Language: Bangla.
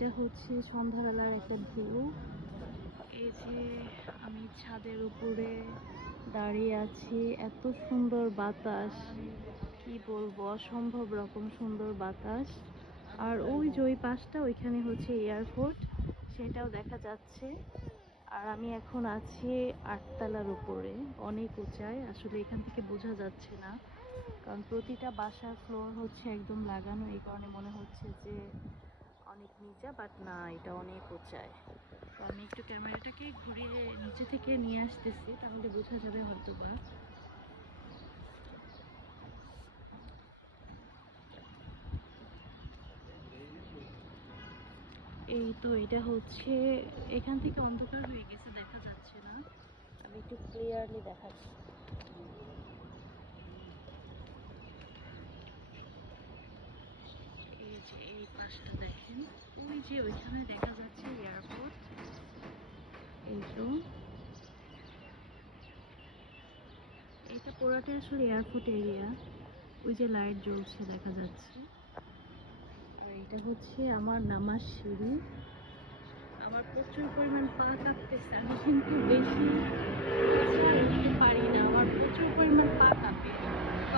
এটা হচ্ছে সন্ধ্যাবেলার একটা ভিউ। এই যে আমি ছাদের উপরে দাঁড়িয়ে আছি, এত সুন্দর বাতাস, কি বলবো, অসম্ভব রকম সুন্দর বাতাস। আর ওই যে ওই পাশটা, ওইখানে হচ্ছে এয়ারপোর্ট, সেটাও দেখা যাচ্ছে। আর আমি এখন আছি 8 তলার উপরে, অনেক উঁচায়, আসলে এখান থেকে বোঝা যাচ্ছে না, কারণ প্রতিটা বাসার ফ্লোর হচ্ছে একদম লাগানো, এই কারণে মনে হচ্ছে যে অনেক নিচে, বাট না, এটা অনেক উঁচায়। তো আমি একটু ক্যামেরাটাকে ঘুরিয়ে নিচে থেকে নিয়ে আসতেছি, তাহলে বোঝা যাবে হয়তোবা। এই তো এটা হচ্ছে, এখান থেকে অন্ধকার হয়ে গেছে, দেখা যাচ্ছে না, আমি একটু ক্লিয়ারলি দেখাচ্ছি। এই যে এই পাশটা দেখেন, ওই যে ওইখানে দেখা যাচ্ছে এয়ারপোর্ট। এই তো এটা পুরাটাই আসলে এয়ারপোর্ট এরিয়া। ওই যে লাইট জ্বলছে দেখা যাচ্ছে। আর এটা হচ্ছে আমার নামার সিঁড়ি। আমার প্রচুর পরিমাণ পা কাঁপতেছে, আমি কিন্তু বেশি উঠতে পারি না, আমার প্রচুর পরিমাণ পা কাঁপে। তো